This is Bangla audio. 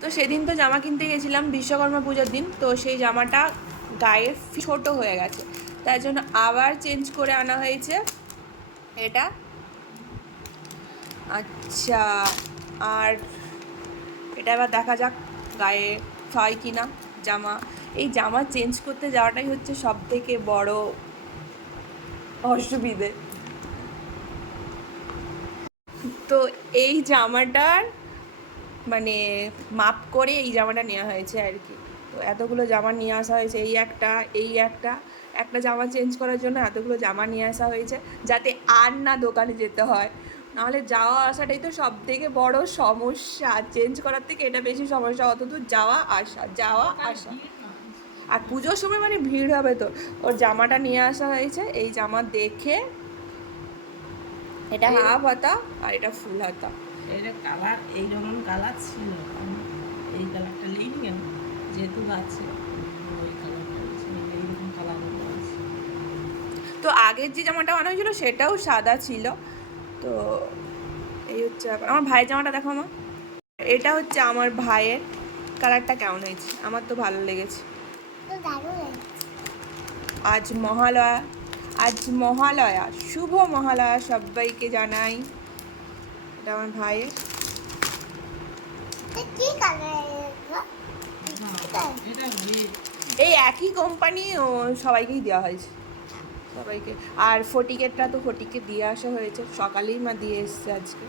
তো সেদিন তো জামা কিনতে গেছিলাম বিশ্বকর্মা পুজোর দিন, তো সেই জামাটা গায়ে ছোট হয়ে গেছে, তাই জন্য আবার চেঞ্জ করে আনা হয়েছে এটা। আচ্ছা, আর এটা এবার দেখা যাক গায়ে হয় কি না জামা। এই জামা চেঞ্জ করতে যাওয়াটাই হচ্ছে সব থেকে বড় অসুবিধে। তো এই জামাটার মানে মাপ করে এই জামাটা নেওয়া হয়েছে আর কি। তো এতগুলো জামা নিয়ে আসা হয়েছে, এই একটা একটা জামা চেঞ্জ করার জন্য এতগুলো জামা নিয়ে আসা হয়েছে, যাতে আর না দোকানে যেতে হয়। নাহলে যাওয়া আসাটাই তো সব থেকে বড় সমস্যা, চেঞ্জ করার থেকে এটা বেশি সমস্যা, অত দূর যাওয়া আসা যাওয়া আসা। আর পুজোর সময় মানে ভিড় হবে তো। ওর জামাটা নিয়ে আসা হয়েছে, এই জামা দেখে এটা হাফ হাতা আর এটা ফুল হাতা। এটা কালার এইরকম কালার ছিল, এই কালারটা নিয়ে কেন, যেহেতু আছে ওই কালারটা এইরকম কালার আছে। তো আগের যে জামাটা আনা হয়েছিল সেটাও সাদা ছিল। তো এই হচ্ছে ব্যাপার। আমার ভাইয়ের জামাটা দেখো মা, এটা হচ্ছে আমার ভাইয়ের। কালারটা কেমন হয়েছে? আমার তো ভালো লেগেছে। আজ মহালয়া, আজ মহালয়া, শুভ মহালয়া সবাইকে জানাই। এটা আমার ভাইয়ের। এই একই কোম্পানি সবাইকেই দেওয়া হয়েছে, সবাইকে। আর ফটিকেরটা তো ফটিককে দিয়ে আসা হয়েছে, সকালেই মা দিয়ে এসছে আজকে।